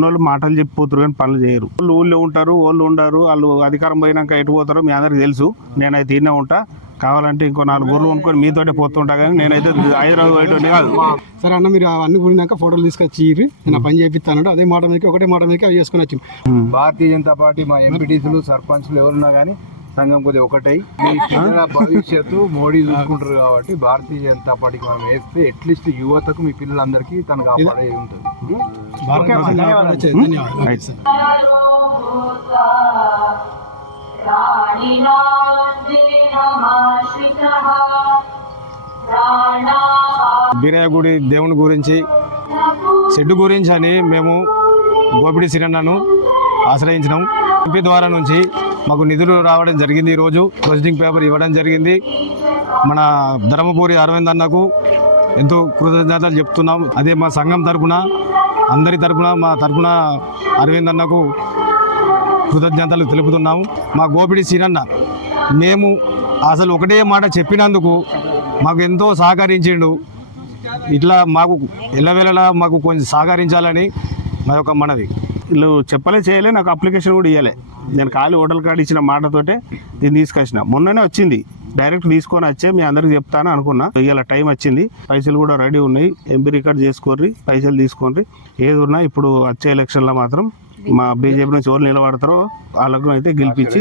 ఉన్నోళ్ళు మాటలు చెప్పిపోతారు కానీ పనులు చేయరు. వాళ్ళు ఊళ్ళో ఉంటారు, వాళ్ళు ఉండరు. వాళ్ళు అధికారం పోయినాక ఎటు పోతారో మీ అందరికి తెలుసు. నేనైతే ఇన్నే ఉంటా. కావాలంటే ఇంకో 4 గొర్రెలు కొనుక్కొని మీతోటే పోతుంటా, కానీ నేనైతే హైదరాబాద్ పోయేటోని కాదు. సరే అన్న, మీరు అవన్నీ కూడినాక ఫోటోలు తీసుకొచ్చి నేను పని చేపిస్తాను. అదే మాట మీద ఒకటే మాట మీద అవి చేసుకుని వచ్చి భారతీయ జనతా పార్టీ మా ఎంపీటీసీలు సర్పంచ్లు ఎవరున్నా కానీ సంఘం కొద్దిగా ఒకటై మీ పిల్లల భవిష్యత్తు మోడీ చూసుకుంటారు కాబట్టి భారతీయ జనతా పార్టీకి మనం వేస్తే అట్లీస్ట్ యువతకు మీ పిల్లలందరికీ తను కాపాడేది ఉంటుంది. బీరయ్య గుడి దేవుని గురించి, షెడ్డు గురించి అని మేము గోపిడి సిరన్నను ఆశ్రయించినాం. ఎంపీ ద్వారా నుంచి మాకు నిధులు రావడం జరిగింది. ఈరోజు ప్రొసీడింగ్ పేపర్ ఇవ్వడం జరిగింది. మన ధర్మపురి అరవింద్ అన్నకు ఎంతో కృతజ్ఞతలు చెప్తున్నాం. అదే మా సంఘం తరపున, అందరి తరపున, మా తరపున అరవింద్ అన్నకు కృతజ్ఞతలు తెలుపుతున్నాము. మా గోపిడి సిరన్న మేము అసలు ఒకటే మాట చెప్పినందుకు మాకు ఎంతో సహకరించిండు. ఇట్లా మాకు ఎల్లవేళలా మాకు కొంచెం సహకరించాలని మా యొక్క మనవి. వీళ్ళు చెప్పలే చేయలే, నాకు అప్లికేషన్ కూడా ఇవ్వలే. నేను ఖాళీ హోటల్ కార్డు ఇచ్చిన మాటతోటే దీన్ని తీసుకొచ్చిన. మొన్ననే వచ్చింది, డైరెక్ట్ తీసుకొని వచ్చే మీ అందరికి చెప్తాను అనుకున్నా. ఇవాళ టైం వచ్చింది, పైసలు కూడా రెడీ ఉన్నాయి. ఎంపీ రికార్డ్ చేసుకోర్రి, పైసలు తీసుకోండి. ఏది ఉన్నా ఇప్పుడు వచ్చే ఎలక్షన్లో మాత్రం మా బీజేపీ నుంచి ఎవరు నిలబడతారో వాళ్ళకు అయితే గెలిపించి